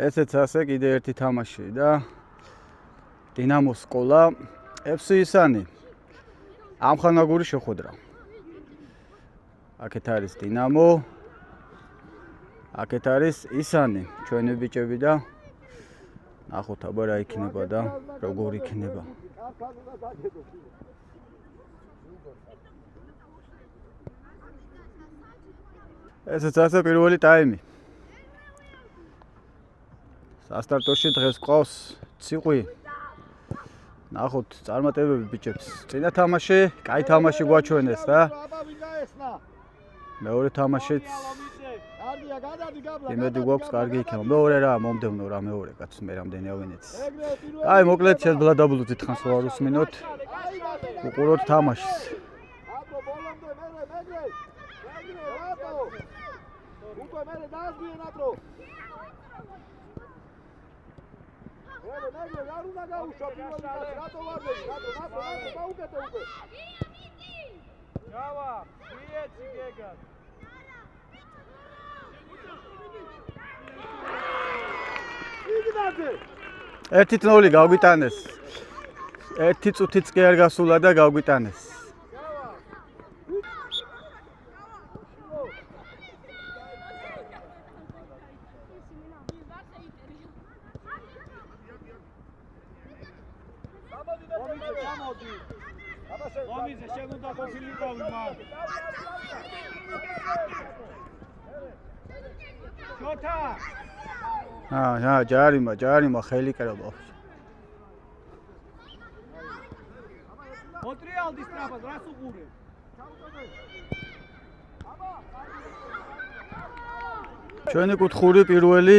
ესეც ასე კიდე ერთი თამაში და დინამოს სკოლა FC ისანი ამხანაგური შეხვედრა. აქეთ არის დინამო, აქეთ არის ისანი, ჩვენი ბიჭები და ნახოთ აბა რა იქნება და როგორ იქნება. ესეც ასე პირველი ტაიმი. სასტარტოში დღეს ყავს ციყვი. ნახოთ წარმატებები ბიჭებს. წინა თამაში, კაი თამაში გვაჩვენეს და მეორე თამაშიც იმედი გვაქვს კარგი იქნება. მეორე რა მომდევნო რა მეორე კაც მე რამდენი ავინეც. აი მოკლედ შეძლა დაბლუძით ხანს რა უსმინოთ. უყუროთ თამაშს. ერთი წნული გავგვიტანეს. ერთი წუთიც კი არ გასულა და გავგვიტანეს. ჯარიმა ხელი კრებავს. მოტრიალდის ტრაფას რას უყურებ? ჩვენი კუთხური პირველი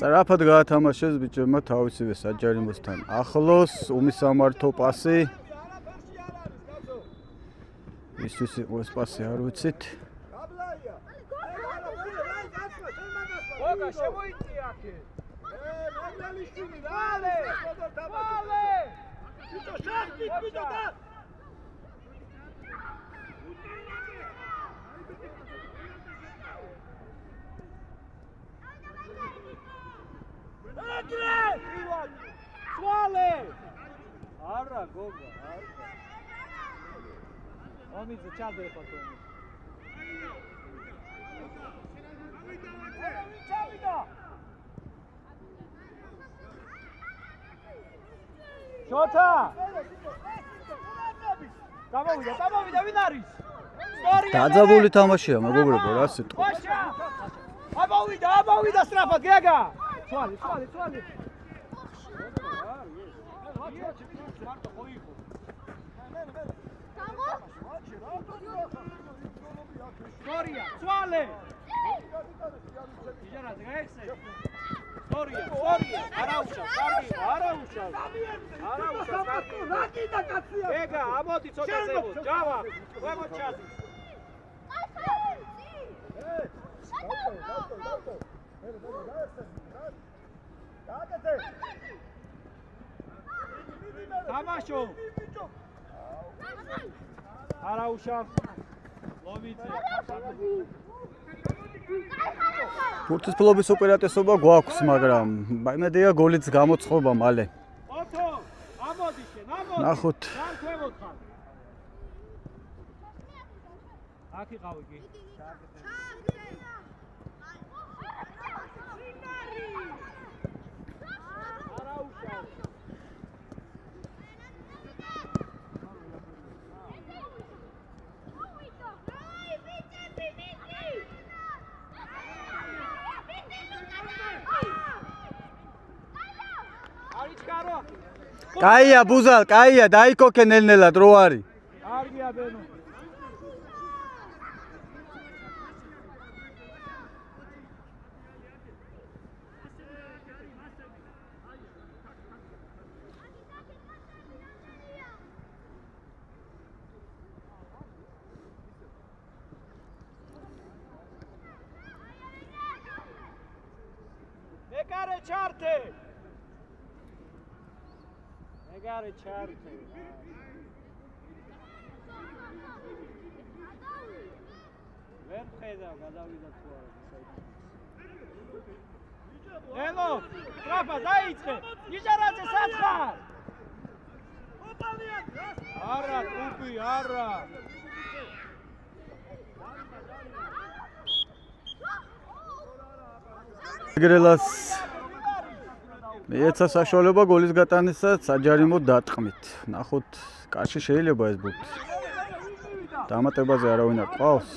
სწრაფად გაათამაშეს ბიჭებმა თავისივე საჯარიმოსთან ახლოს უმისამართო პასი ისთვის იყო ეს პასი არ ვიცით არა გოგა არა ომიძე ჩადე პატონი შოთა გამოვიდა ვინ არის დაძაბული თამაშია მეგობრებო რა სიტყვა აბავიდა სწრაფად გეგა ცვალი Storija, cvale! Iđerac, grekse! Storija, arauša, Ega, amoti coga zebut, džava, kojemo časi. Tamašo! Arauša! ფურთისფლობის ოპერატესობა გვაქვს, მაგრამ იმედია გოლიც გამოწყობა მალე. ნახოთ. აქ იყავი კი. კაია ბუზალ, კაია, დაიქოქე ნელ-ნელად რო არის. კარგია ბენო. ჩართე. ეგარე ჩართე. ვერ ხედავ გადავიდა თუ არა ელო, ტრაფა დაიწყე. იჯარაძე სათხარ. არა, კუბი, არა. გრელას მეეცა საშუალება გოლის გატანისას საჯარიმო დატყმით. ნახოთ, კარში შეიძლება ეს ბურთი. დამატებაზე არავინ არ ყავს.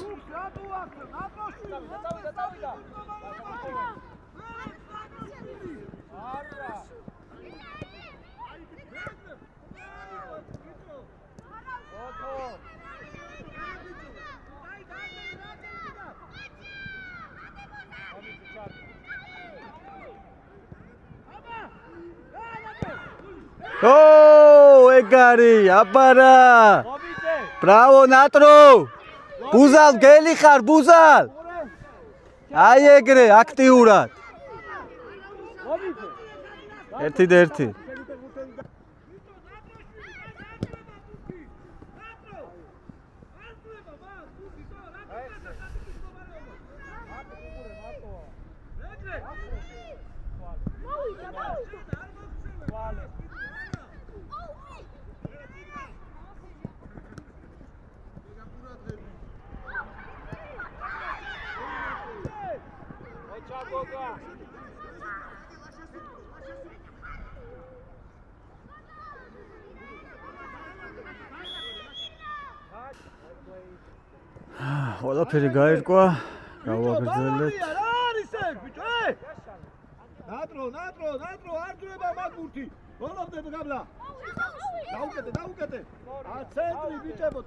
ო, ეგარი, აბარა. ბრავო, ნატრო. ბუზალ გელი ხარ, ბუზალ. აი ეგრე, აქტიურად. ერთი და ერთი. ყველაფერი გაირკვა, გავაგრძელეთ. ნატრო, არ ძრება მაგურთი. ბოლომდე გაბლა. დაუკეთე. ცენტრი ბიჭებო.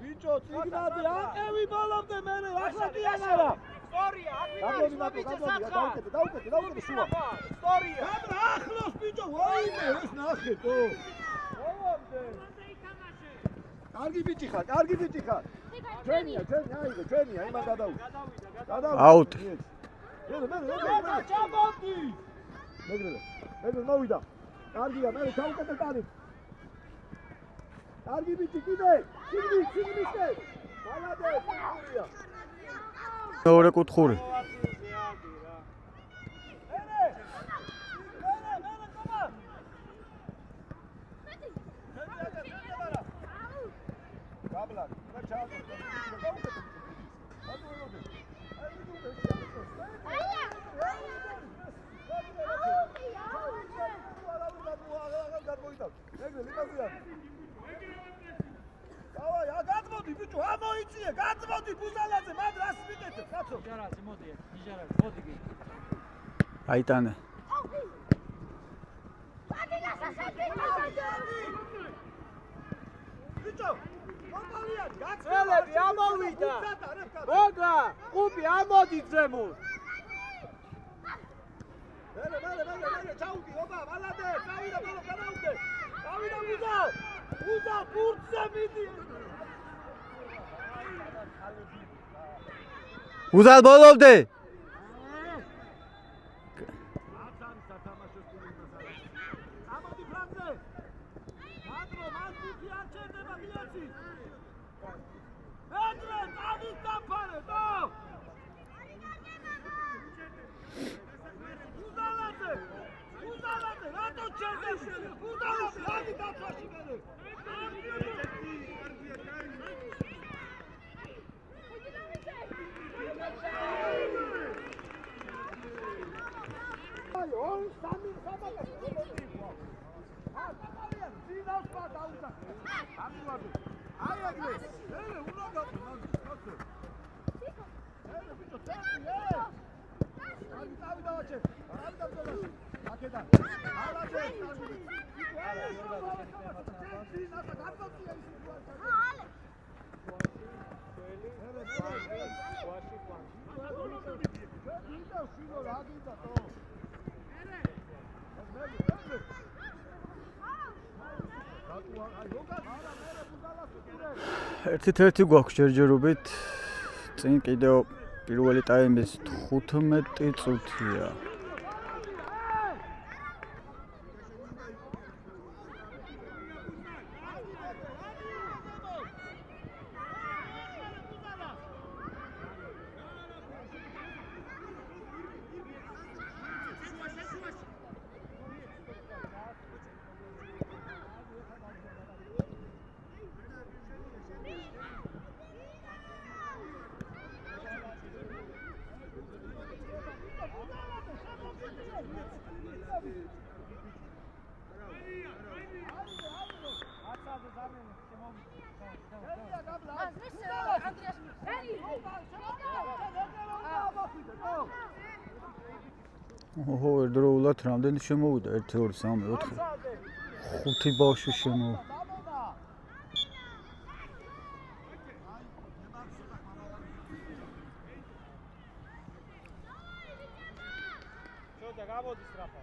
ბიჭო, ციგნაძე, აყევი ბოლომდე მე, ახლა დიან არა. სტორია, დაუკეთე შუა. სტორია. გაბლა ახლოს ბიჭო, ვაიმე, ეს ნახეთო. ბოლომდე. კარგი ბიჭი ხარ. ჩვენია, იმან გადავიდა. აუტ. მეგრე მოვიდა. კარგია, მე ჩავკეთე ტანი. კარგი ბიჭი კიდე. სიგნისკე. მალადე, სიგნია. მეორე კუთხური. გაბლა, ჩავკეთე. გადმოდი ბუზალაძე, მანდ რას მიდეთ, კაცო. იჯარაძე, მოდი, მოდი კი. აიტანე. ბიჭო, მომავია, ელები ამოვიდა. მოგა, ყუბი ამოდით ზემოთ. მერე, ჩაუდი, ოპა, მალადე, წავიდა ბოლო, გადაუდგე. წავიდა ბუზა, ბურთზე მიდი. ბუზალ ბოლომდე. ამოდი ფრანზე. ნატრო, მან ბურთი არ ჩერდება გლეცი. მეგრე, წავით დაფარე, დო. ბუზალაძე, რატო ჩერდები? ბუზალაძე, რადი დაფაში მერე. ერთი გვაქვს ჯერჯერობით. წინ კიდევ პირველი ტაიმის 15 წუთია. ოჰო, ერთდროულად რამდენი შემოვიდა? 1 2 3 4 5 ბავშვი შემოვიდა. შოთა გამოდის რაფა.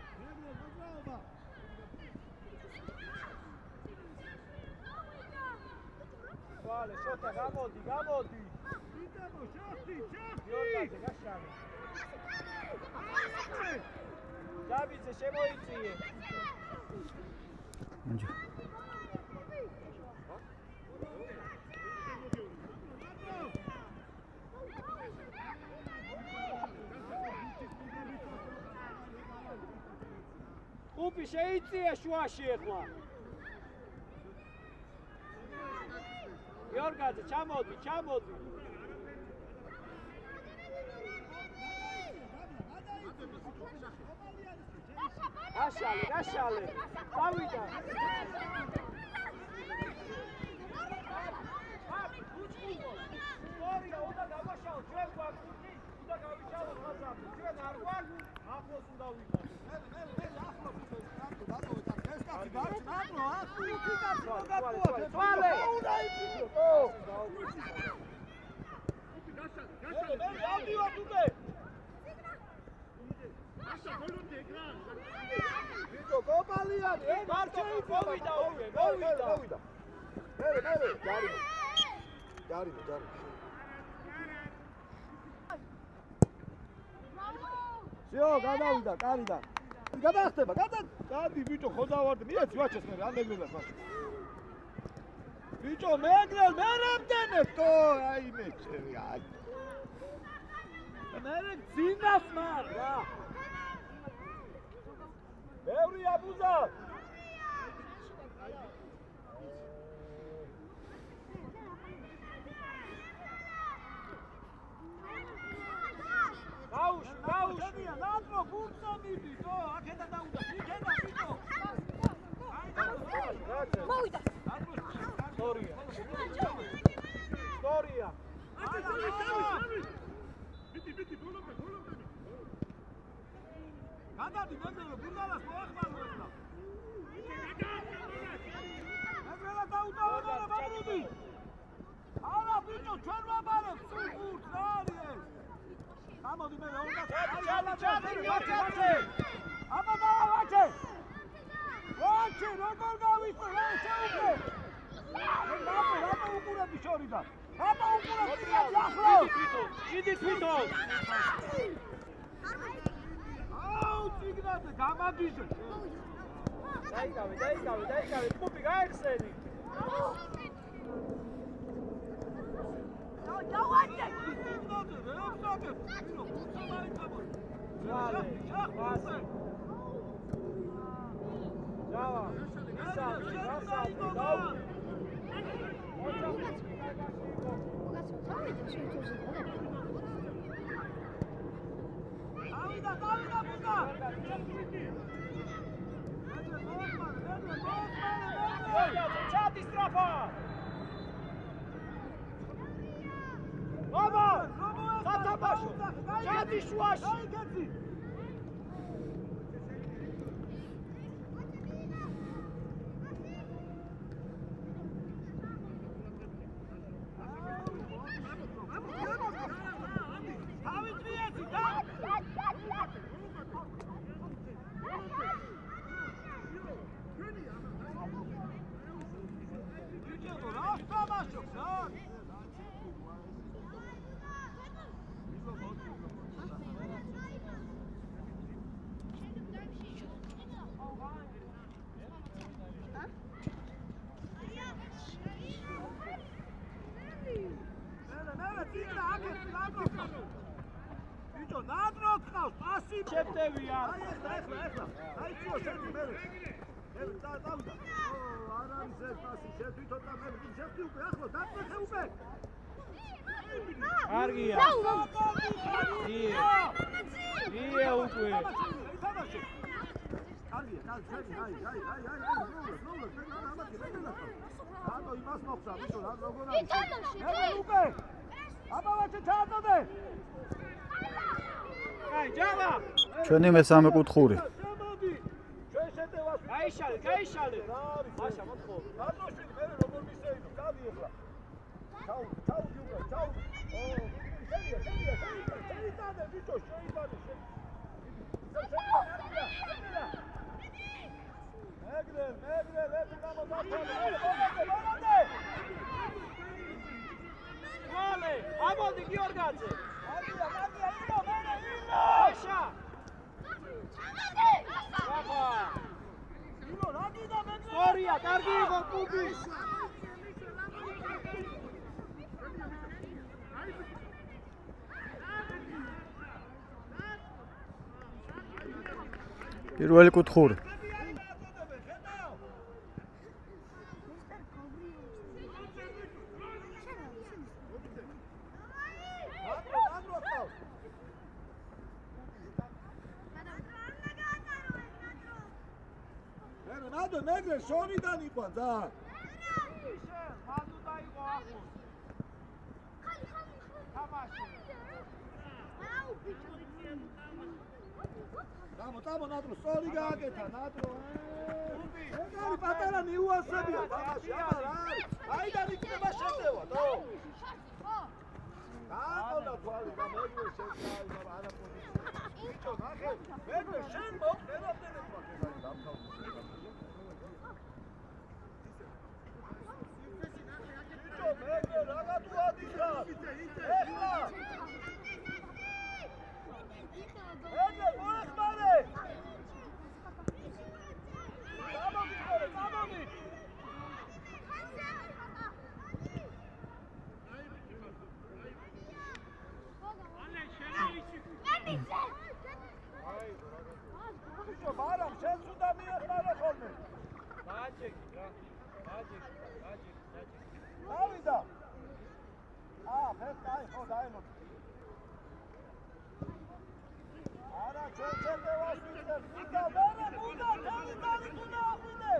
ვალე, შოთა გამოდი. ვიდამო, შახტი. იორგაზე გაშალე. ჯაბიძე შემოიწიე. ანჯა. ხუფი შეიწიე შუაში ახლა. იორგაზე ჩამოდი. გაშალე. დავიდა. სტორია უნდა დამაშავო, ჩვენ გვაქვს, უნდა გავიჩალოთ ხაზები. ჩვენ არ გვაქვს, ახლოს უნდა ვიყოთ. გადავიდა კარიდან. გადახტება, გადი ბიჭო, ხო დავარდი, მიეცი ვაჩეს მე, არ მეგრელას მაშინ. ბიჭო, მეგრელ, მე რამდენებ თო, აი მე ჩემი, აი. მე ძინავს მარ, რა. ბევრი აბუზა. გაუშვი. ნატრო გულსა მიდი, თო, აქედა დაუდა, იქედა ბიჭო. მოვიდა. სტორია. ბიტი, ბოლომდე. გადადი მეგრელო, გუნდალას მოახმარო ახლა. მეგრელა დაუდა, ბაბუდი. არა ბიჭო, ჩვენ ვაბარებთ, სულ გურთ, რა არის ეს? გამოდი მე უნდა ჩადი. აბა დავაჩე. ვაჩე, როგორ გავიშვა, რა შეუგე? რატო უყურები შორიდან? რატო უყურები ახლა? დიდი თვითონ. აუ, ციგნაზე გამაგიჟე. დაიკავე. ხუფი გაიხსენი. დავაჭე. ჯავა. ჩადი სტრაფა. ბაბა, სათამაშო. ჩადი შუაში. ბიჭო, ნადრო ხავს, პასი შეფტევია. ახლა. აი ცო შევდი მე. მე დავდა. არ არის ეს პასი, შევთვითონ და მე შევთი უკვე ახლა დაწეხე უკვე. კარგია. ие უკვე. კარგია, აი. რატო იმას მოხდა, ბიჭო, რა როგორ არის? მე უკვე. აბა ვაჩე ჩააწოდე. აი, ჯავა. ჩვენი მესამე კუთხური. შემოდი. ჩვენ შეტევას გაიშალე, გაიშალე. მაშა მოთხოვ. ნატროშვილი მე როგორ მისეიდო, გადი ახლა. ჩაუ, ჯუღა, ჩაუ. შენია. შეიტანე ბიჭო, შეიტანე. მეგრე, ეს გამოდაფალე. გოლე, ამოდი გიორგაძე. მადია, ილო, მერე, ილო. აშა. აბა. ილო, რაგიდა მეგრე. სწორია, კარგი იყო კუბი. პირველი კუთხური. მეგრე შორიდან იყო და მანდუ დაიყო ახლოს. თამაში. დამო ნატრო სწორი გააკეთა ნატრო ეგარი პატარა მიუასებია თამაში აბა აიდან იქნება შეტევა თო გააკონა თვალი და მეგრე შეცაი და არა პოზიცია ბიჭო ნახე მეგრე შენ მოკერობდენებ მაგარი დამთავრდა ბიჭო მეგრე რაღა თუ ადიხა ეხლა ეგრე მოეხმარე გამომი ბიჭო მარამ შენც უნდა მიეხმარე ხოლმე დააჭექი რა დააჭექი დავიდა ფესტაი ხო დაიმო არა ჩვენ შევას ვიძებ ვიდა ვერე მუდა თავი თუნდა აღვიდე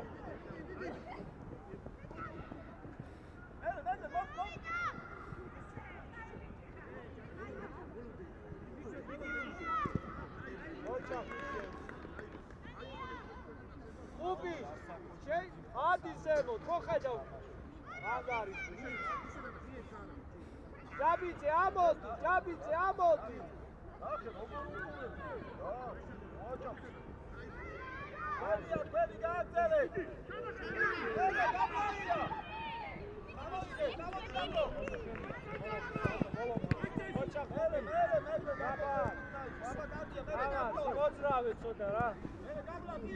მერე მოკ უბი შენ ადისებო მოხედავ მაგარი ჯაბიძე ამოდი ახე მოგონული ოჯახ აია ფერი გააწერე მერე გამარია გამოიდე ოჯახ მერე აბა დადია აბა მოძრავე ცოტა რა მერე გამლაბი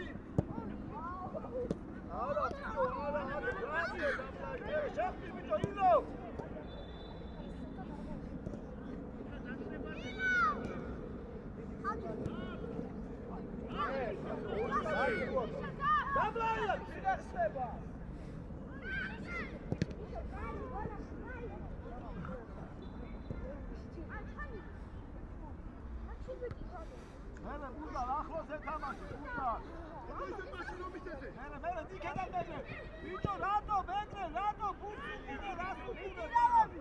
არა ბიჭო არა მერე შეხტი ბიჭო ილო Давай, შეხება. მერე ბუდა ახლოს ეთამაში ბუდა. მერე დიქედა მერე. ბიჭო რატო მეგრე რატო ბუსუყინე რასუყინე მაგარი.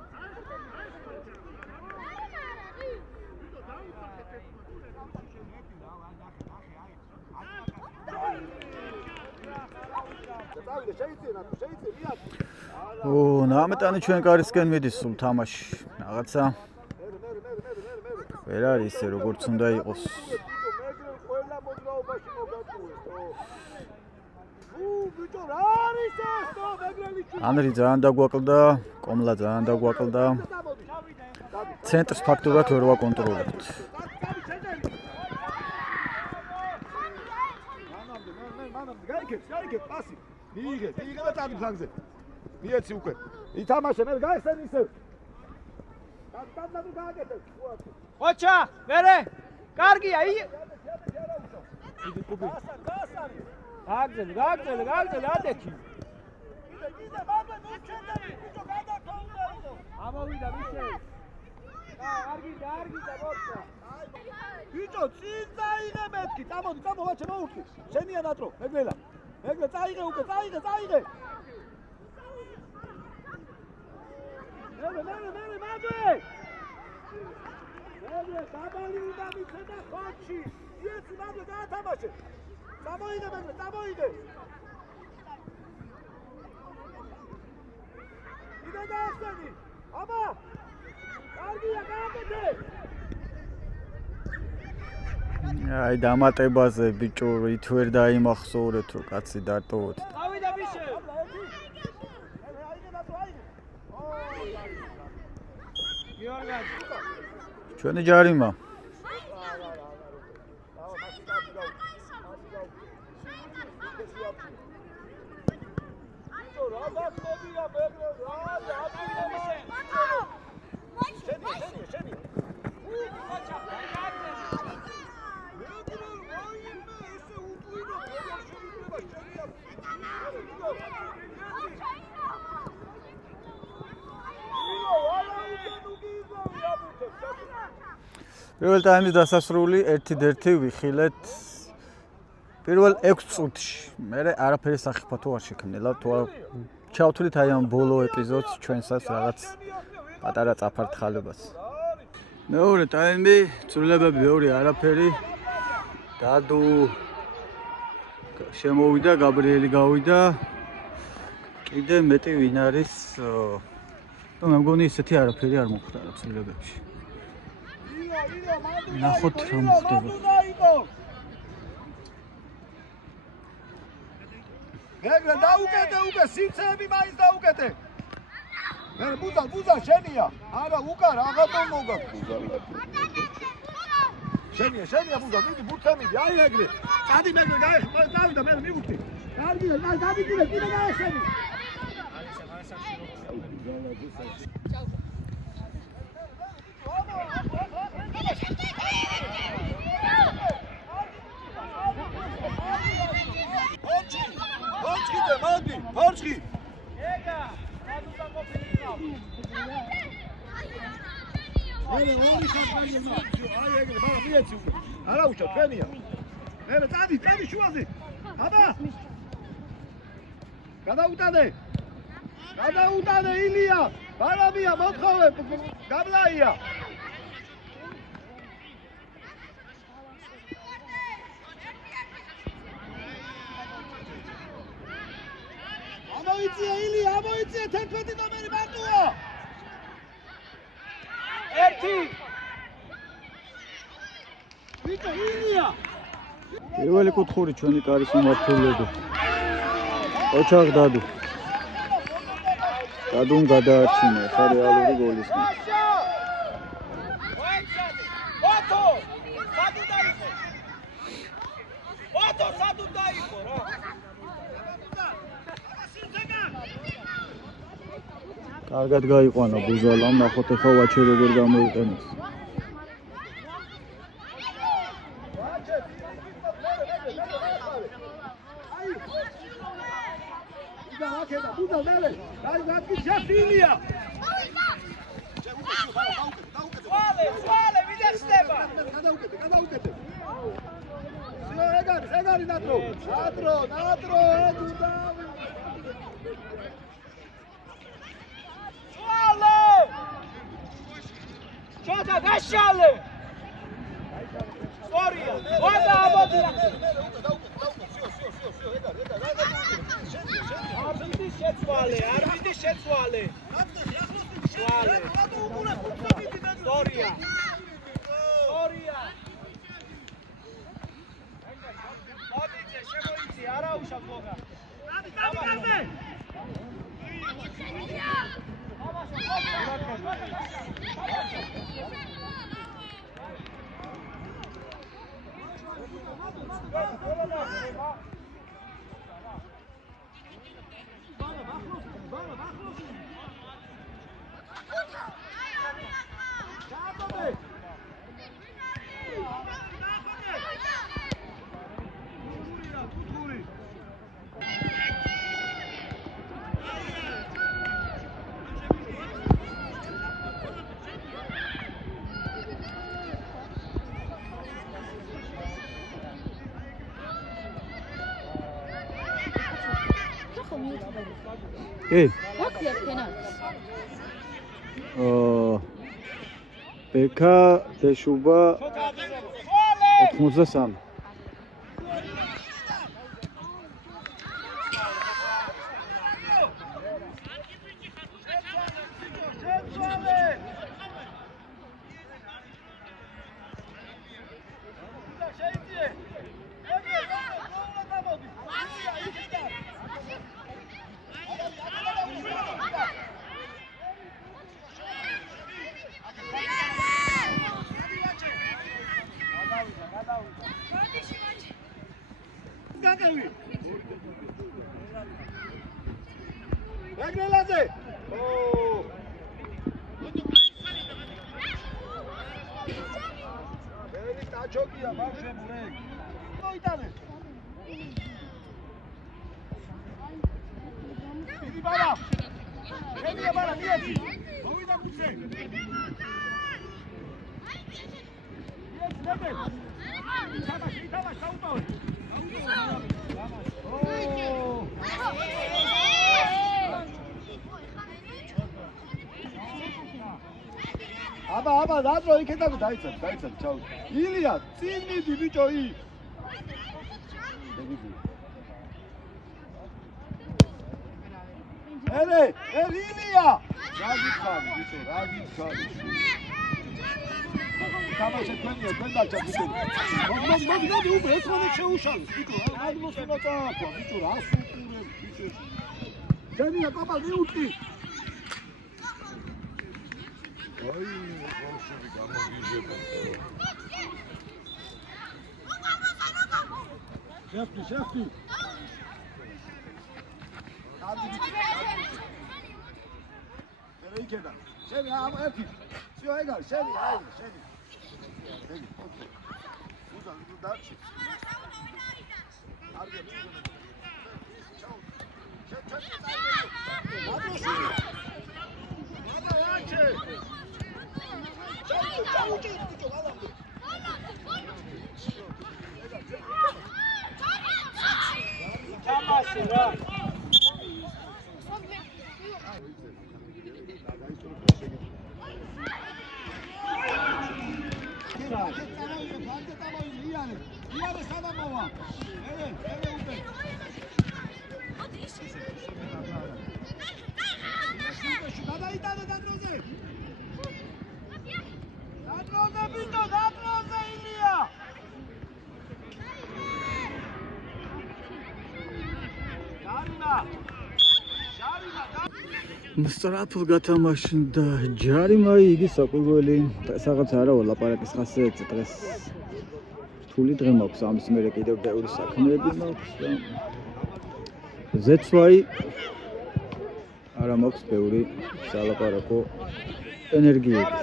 ნამეტანი ჩვენ კარისკენ მიდის სულ თამაში. რაღაცა ვერ არის ისე როგორც უნდა იყოს. ყველა მოძრაობაში მოგატყუეს. ანრი ძალიან დაგვაკლდა, კომლა ძალიან დაგვაკლდა. ცენტრს ფაქტურად ვერ ვაკონტროლებთ. გაიგე პასი. მიიღე და წადი ფლანგზე. მიეცი უკვე. ითამაშე მე გაიხსენ ისე. დადადადუ გააკეთე. ხოჩა, მერე. კარგია, გააგზელე, ადექი. კიდე მაგე მოჩენდები, ბიჭო, გადათოვდა. ამოვიდა მიშე. არგიდა, მოწა. ბიჭო, წინ წაიღე მეთქი, წამოდი, ვაჩე მოუხდი. შენია ნატრო, მეგრელა. მეგრე წაიღე უკვე, წაიღე. მერე, მაგე. მეგრე, დაბალი უნდა მიცედა ხოჩი. მადლე გაათამაშე. Წამოიდე მეგრე, წამოიდე. იდე დაახსენი. აბა! კარგია, გააკეთე. აი დამატებაზე ბიჭო ით ვერ დაიმახსოვრეთ რომ კაცი დარტოვოთ. ავიდა ბიშე. გიორგაძე. ჩვენი ჯარიმა. პირველ ტაიმის დასასრული 1-1 ვიხილეთ პირველ 6 წუთში. მე არაფერი სახიფათო არ შექმნილა. თუ ჩავთვლით აი ამ ბოლო ეპიზოდს ჩვენსაც რაღაც პატარა წაფართხალებას. მეორე ტაიმი ცვლილებები ბევრი არაფერი. დადუ შემოვიდა, გაბრიელი გავიდა. კიდე მეტი ვინ არის? მე მგონი ისეთი არაფერი არ მოხდა რა ცვლილებებში. ნახოთ რა მოხდება. მეგრე დაუკეთე უკვე სივრცეები მაინც დაუკეთე. მე ბუზა შენია. არა უკარ აღატო მოგაქვს. შენია ბუზა მიდი ბურთზე მიდი. აი ეგრე. წადი მეგრე გავიდა მე მივუხდი. კარგია, გადი კიდე გაეხები. Porçki de mandi, porçki. ეგა, ადუდა მოფიქრა. მე ორი ხალხი მაქვს. აი ეგრე, მაგრამ მიეცი უკვე. არა უშო, თქვენია. მე წადი შუაზე. აბა. გადაუტანე ილია. ბარაბია, მოთხოვე, გაბლაია. ამოიწია ილია, ამოიწია 11 ნომერი მარტოა. 1 ვიტო ილია. პირველი კუთხური ჩვენი კარის მიმართულება. ოჩახ დადუ. დადუნ გადაარჩინა ხა რეალური გოლის. სადუ დაიყო რა. კარგად გაიყვანა ბუზალამ, ნახოთ ახლა ვაჩე როგორ გამოიყენებს. ბუზა დალე, გაიგე შეფილია. ვალე, ვიდეცდება. გადაუკეთე. ეგარი ნატრო, ეგუდა. ჩოდა გაშალე. სორია, ვადა აბოდია. არბიტი შეცვალე. სორია. ოდიძე შემოიცი, არა უშავ გოგა. დადი. კი. Მოკლე ფენალს. ბექა დეშუბა 83. წევი. ეგრელაძე. ველი დაჩოკია ბავშვებურე. მოიტანე. დიდი ბარა. შენია ბარა მიეცი. მოვიდა მუცე. ითამაშ დაუტოვე. აბა დადრო იქედა დაიცად ჩაუ. ილია წინ მიდი ბიჭო ი. ილია რა გითხარი ბიჭო რა გითხარი. თამაში თქვენია თქვენ დაჭა ბიჭო. მოდი უბრალოდ ხომ შეუშალოს ბიჭო. აღმოსვლა წააქვა ბიჭო რა სუპურებ ბიჭო. დანია პაპა მიუტი. აი ბავშვები გამოგიჟება. შეხვდი. იქედა. შენი ამ ერთი. всё ეგარ, შენი. უზა დაჩი. არ გიჩვენე. ჩაუ. სწრაფად გათამაშდა ჯარიმა იგი საყურებელი სადღაც არა ლაპარაკის ხასიათზე დღეს რთული დღე მაქვს ამის მერე კიდევ ბევრი საქმეები მაქვს და ზეცვაი არა მაქვს ბევრი სალაპარაკო ენერგიები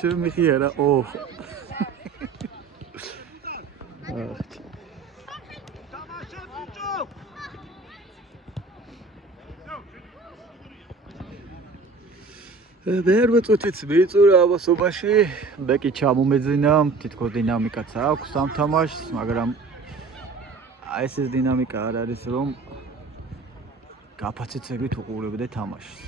Чем михера? Ох. ვერ ვეწუთით მიწურა აბასობაში, ბეკი ჩამომეძინა, თითქოს დინამიკაც აქვს ამ თამაშს, მაგრამ აი ეს დინამიკა არ არის, რომ გაფაციცებით უყურებდე თამაშს.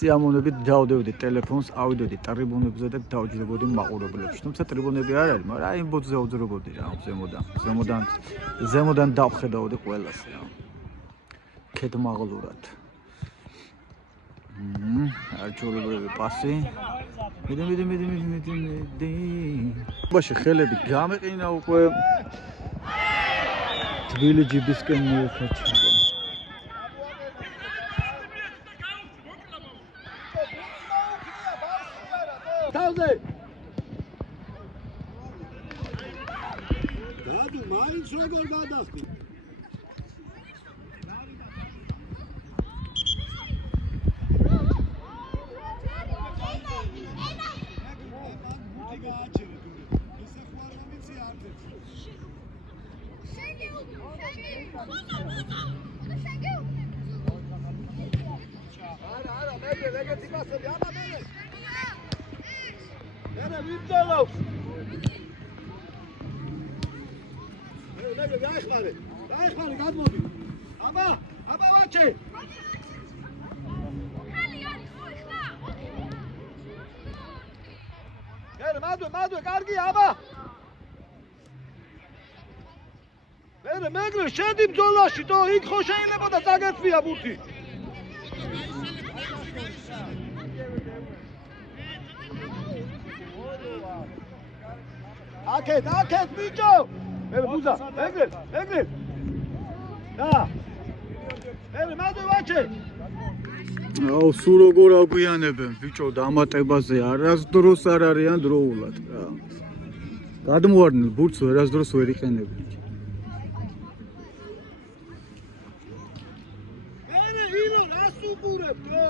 სიამოვნებით დავდევდი ტელეფონს, ავიდოდი ტრიბუნებზე და დავჯდებოდი მაყურებლებში. თუმცა ტრიბუნები არ არის, მაგრამ აი იმბოძზე ავძრებოდი რა, ზემოდან დავხედავდი ყველას რა. ქედმაღლურად. არჩეულებრივი პასი. მიდი. ბაში ხელები გამეყინა უკვე. თბილი ჯიბისკენ მიეხაჩა. თავზე. დადუ მაინც როგორ გადახდი. არა, მეგეთი პასები, ამა მერე. მერე ვიძოლავს. მეგრე დაეხმარე გადმოდი აბა ვაჩე მადვე კარგია აბა მეგრე შედი ბრძოლაში თო იქ ხო შეიძლება და წაგეცვია ბურთი აკეთ ბიჭო ბუზა მეგრე და მადვე ვაჩე აუ სულ როგორ აგვიანებენ ბიჭო დამატებაზე არასდროს არ არიან დროულად რა გადმოვარდნილ ბურთს ვერასდროს ვერ იყენებენ ილო რას უყურებდო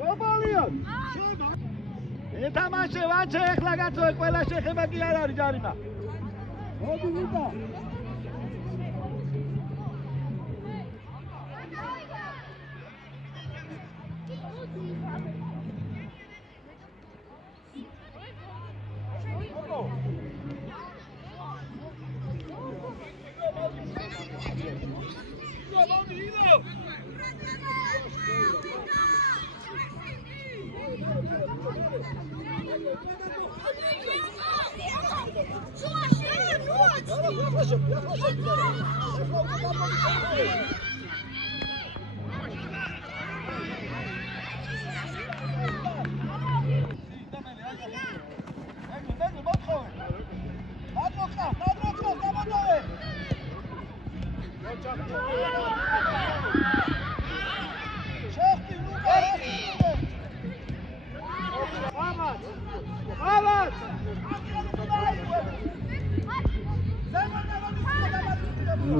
ბაბალიანი ეთამაშე ვაჩე ეხლა გაწოვე ყველა შეხება კი არ არის ჯარიმა მოდი ვიდა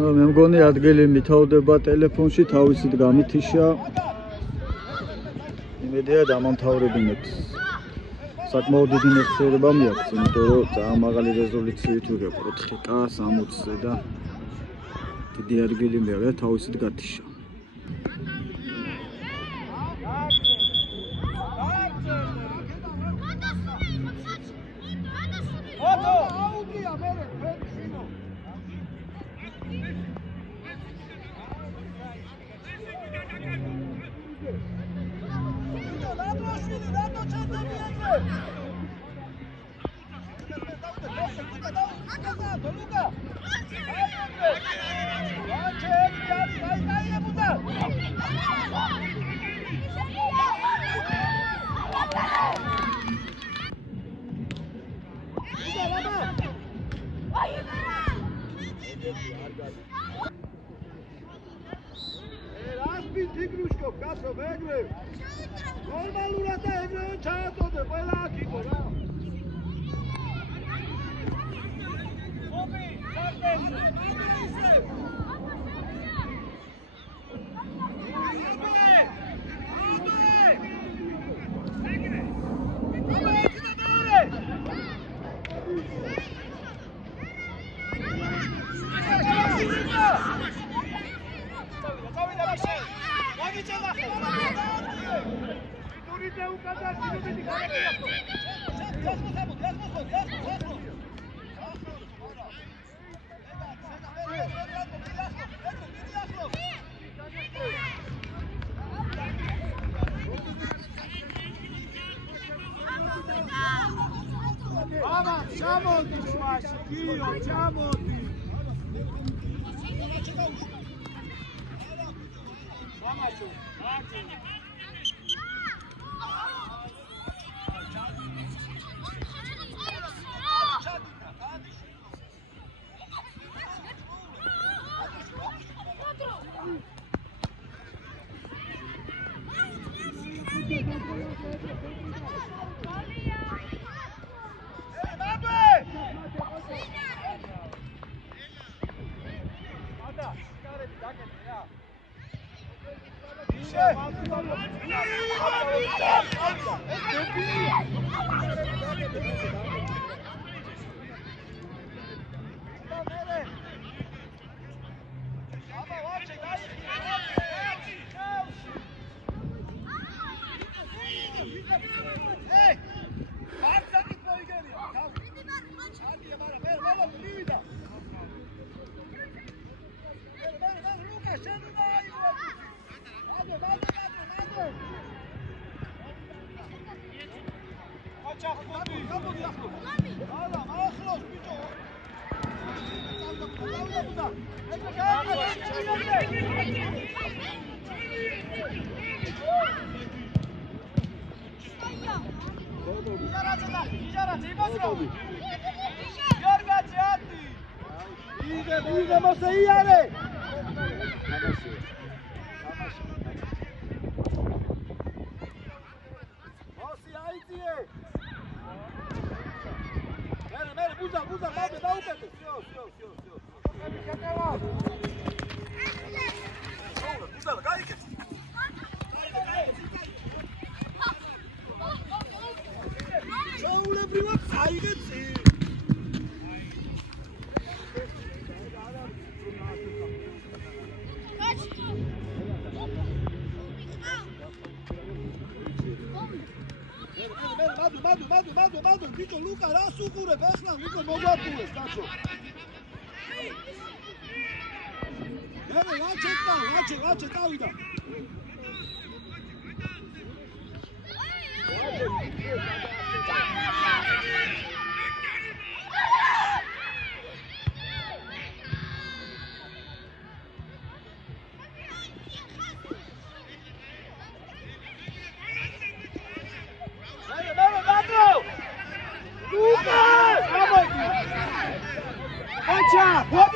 მე მგონი ადგილი მითავდება ტელეფონში თავისით გამითიშა იმედია დამამთავრებინეთ საკმაოდ დიდი მეხსიერება მიაქვს იმიტომ რომ ძალიან მაღალი რეზოლუციით ვიღებ 4K 60-ზე და დიდი ადგილი მერე თავისით გათიშა ნორმალურად და ეგრევე ჩააწოდე ყველა აქ იყო რა ოპი ჩამოდი შუაში, გიო, ჩამოდი. მამაჩო, მადო, ბიჭო, ლუკა, რას უყურებ? ახლა ლუკა მოგაპულეს, კაცო. მე ვაჩე წავიდა. What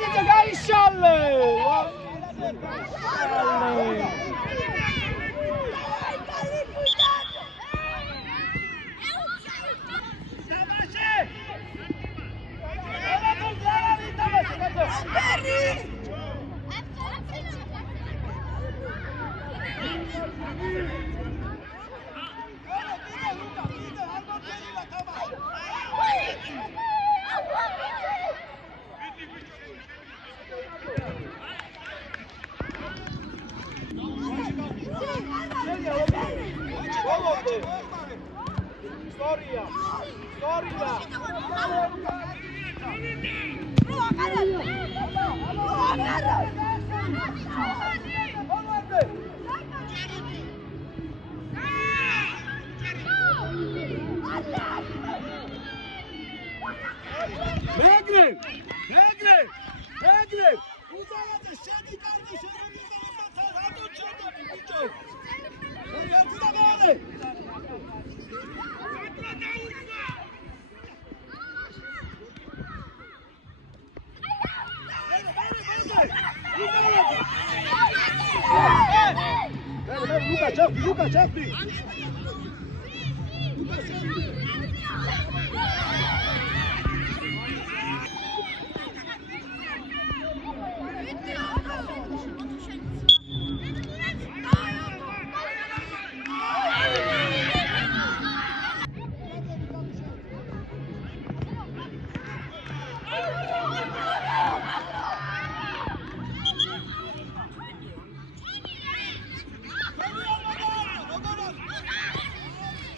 Luka, Jeffrey.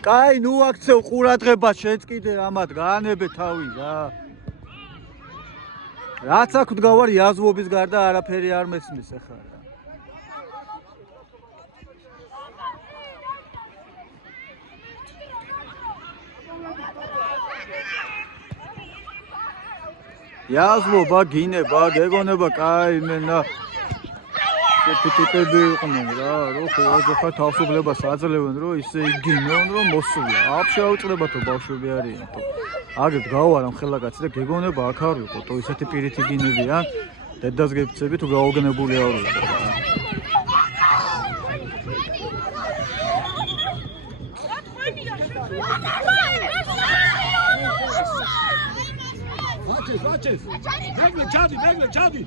კაი, ნუ აქცევ ყურადღება შეც კიდე ამათ გაანებე თავი რა. რაც აქ ვდგავარ იაზვობის გარდა არაფერი არ მესმის ახლა რა. იაზვობა, გინება, გეგონება, კაი მენა ტიპები იყვნენ რა, რომ ხოაზეა თავისუფლებას აძლევენ, რომ ისე იგინონ, რომ მოსულა. აფშე აუწყდებათო ბავშვები არიან, თო. აგერ გავარამ ხელაკაცი და გეგონება აქ არ იყო, თო ისეთი პირითი გინებიან, დედას გეფცები თუ გაოგნებული არ იყო რა. Watches. Megle, Chadi.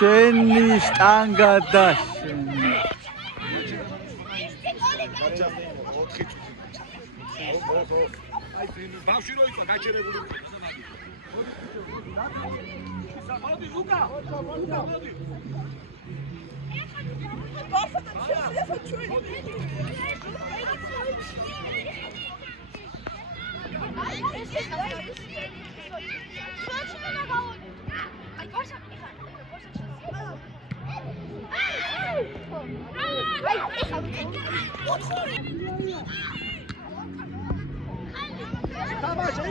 შენი შტანგა და შენი ბავშვი რო იყო გაჩერებული მოდი ლუკა მოდი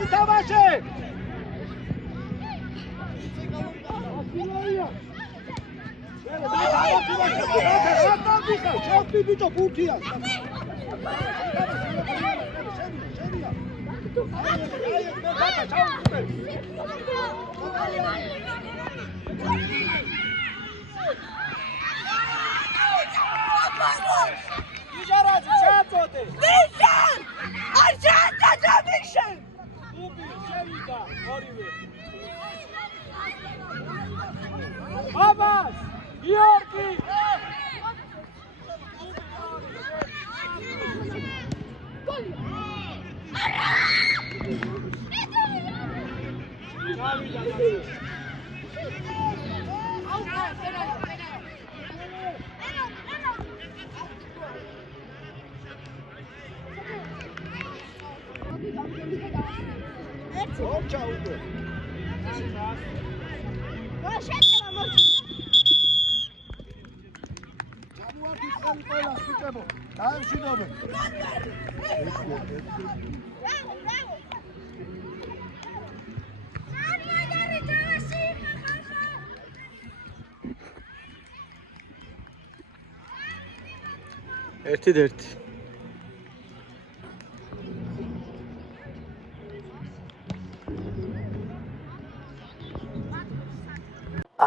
ითამაშე! შევხვდი ბიჭო ფუთია. იჟარაძე შეაწოდე. Mission! Argenta mission! დუბი შევიდა ორივე. აბას! გიორგი! ჩაუდო. ჩამოარდით ხელი ყველა ბიჭებო. დაემშვიდობენ. ერთი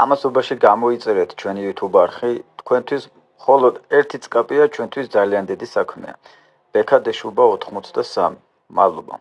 ამასობაში გამოიწერეთ ჩვენი YouTube არხი, თქვენთვის მხოლოდ ერთი წკაპია ჩვენთვის ძალიან დიდი საქმეა. ბექა დეშუბა 83. მადლობა.